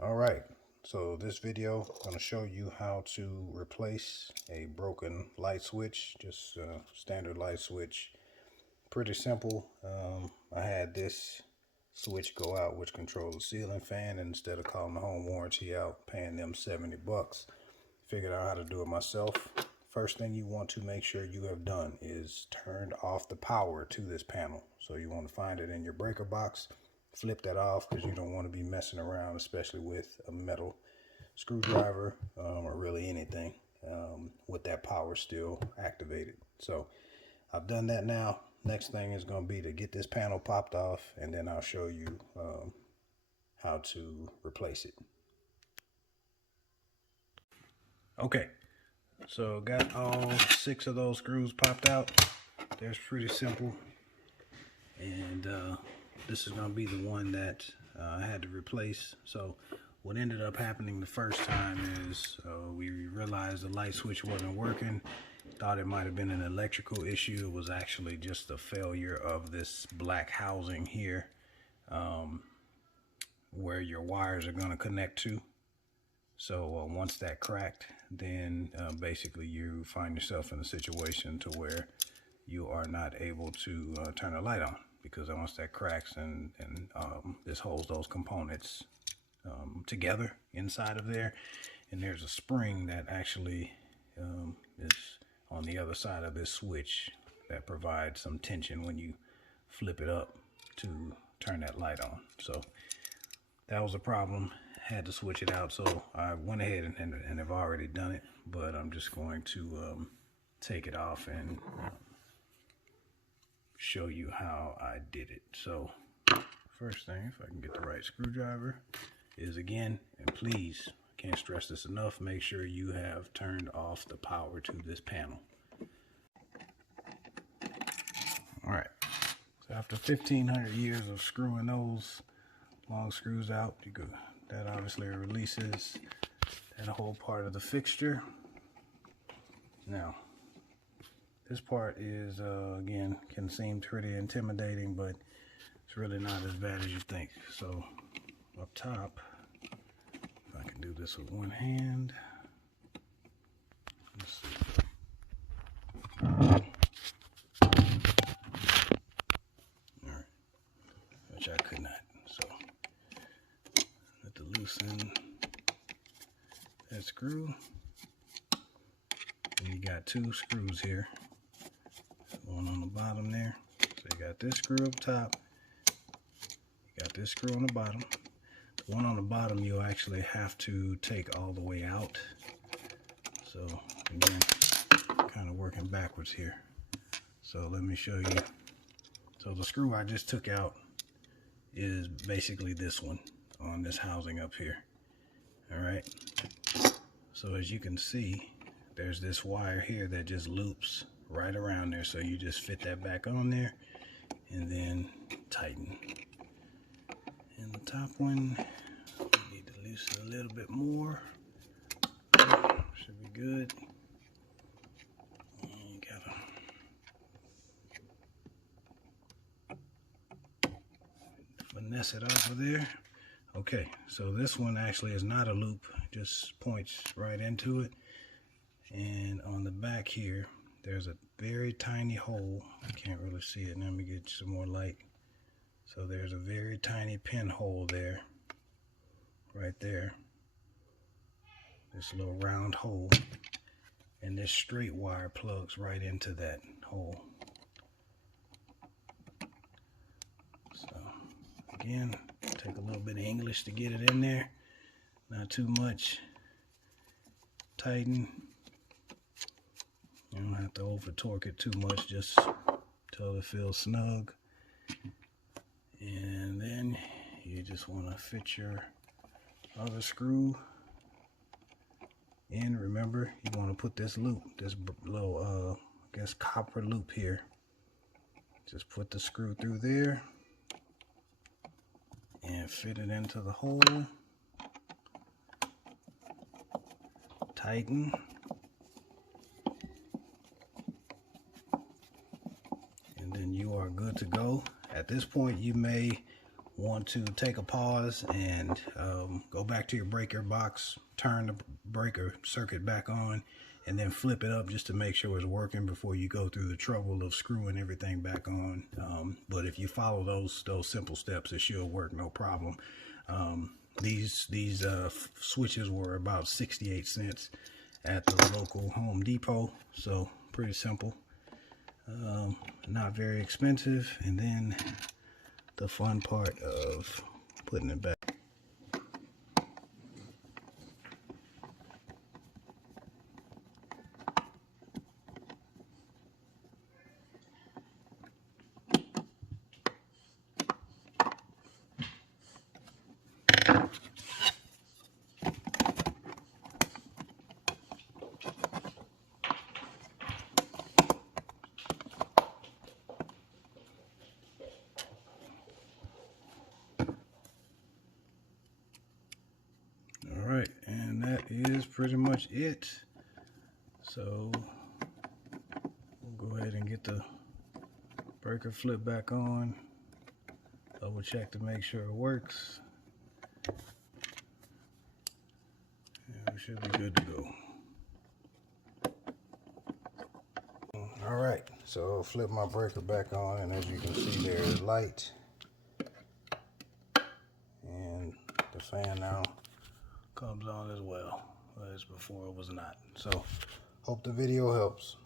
All right, so this video I'm going to show you how to replace a broken light switch, just standard light switch. Pretty simple. I had this switch go out which controls the ceiling fan, and instead of calling the home warranty out, paying them 70 bucks, figured out how to do it myself. First thing you want to make sure you have done is turned off the power to this panel. So you want to find it in your breaker box, flip that off, because you don't want to be messing around, especially with a metal screwdriver or really anything with that power still activated. So I've done that now. Next thing is going to be to get this panel popped off, and then I'll show you how to replace it. Okay, so got all 6 of those screws popped out. They're pretty simple, and this is going to be the one that I had to replace. So what ended up happening the first time is we realized the light switch wasn't working. Thought it might have been an electrical issue. It was actually just a failure of this black housing here where your wires are going to connect to. So once that cracked, then basically you find yourself in a situation to where you are not able to turn the light on, because once that cracks and this holds those components together inside of there, and there's a spring that actually is on the other side of this switch that provides some tension when you flip it up to turn that light on. So that was a problem. Had to switch it out, so I went ahead and have already done it, but I'm just going to take it off and show you how I did it. So first thing, if I can get the right screwdriver, is again, and please, can't stress this enough, make sure you have turned off the power to this panel. All right, so after 1,500 years of screwing those long screws out, that obviously releases that whole part of the fixture. Now, this part is, again, can seem pretty intimidating, but it's really not as bad as you think. So, up top, if I can do this with one hand. Let's see. All right, which I could not. So, let the loosen that screw. And you got 2 screws here. One on the bottom there. So you got this screw up top. You got this screw on the bottom. The one on the bottom you'll actually have to take all the way out. So again, kind of working backwards here. So let me show you. So the screw I just took out is basically this one on this housing up here. All right. So as you can see, there's this wire here that just loops right around there. So you just fit that back on there and then tighten. And the top one, you need to loosen a little bit more. Should be good. And you gotta finesse it off of there. Okay, so this one actually is not a loop, just points right into it. And on the back here, there's a very tiny hole. I can't really see it. Let me get some more light. So there's a very tiny pinhole there, right there. This little round hole. And this straight wire plugs right into that hole. So again, take a little bit of English to get it in there. Not too much. Tighten. You don't have to over torque it too much, just till it feels snug. And then you just want to fit your other screw in. Remember, you want to put this loop, this little, I guess, copper loop here. Just put the screw through there and fit it into the hole. Tighten. And then you are good to go. At this point, you may want to take a pause and go back to your breaker box, turn the breaker circuit back on, and then flip it up just to make sure it's working before you go through the trouble of screwing everything back on. But if you follow those simple steps, it should work no problem. These switches were about 68 cents at the local Home Depot, so pretty simple, not very expensive. And then the fun part of putting it back. Alright, and that is pretty much it. So we'll go ahead and get the breaker flip back on. Double check to make sure it works. And we should be good to go. Alright, so I'll flip my breaker back on, and as you can see, there's light. And the fan now comes on as well, as before it was not. So hope the video helps.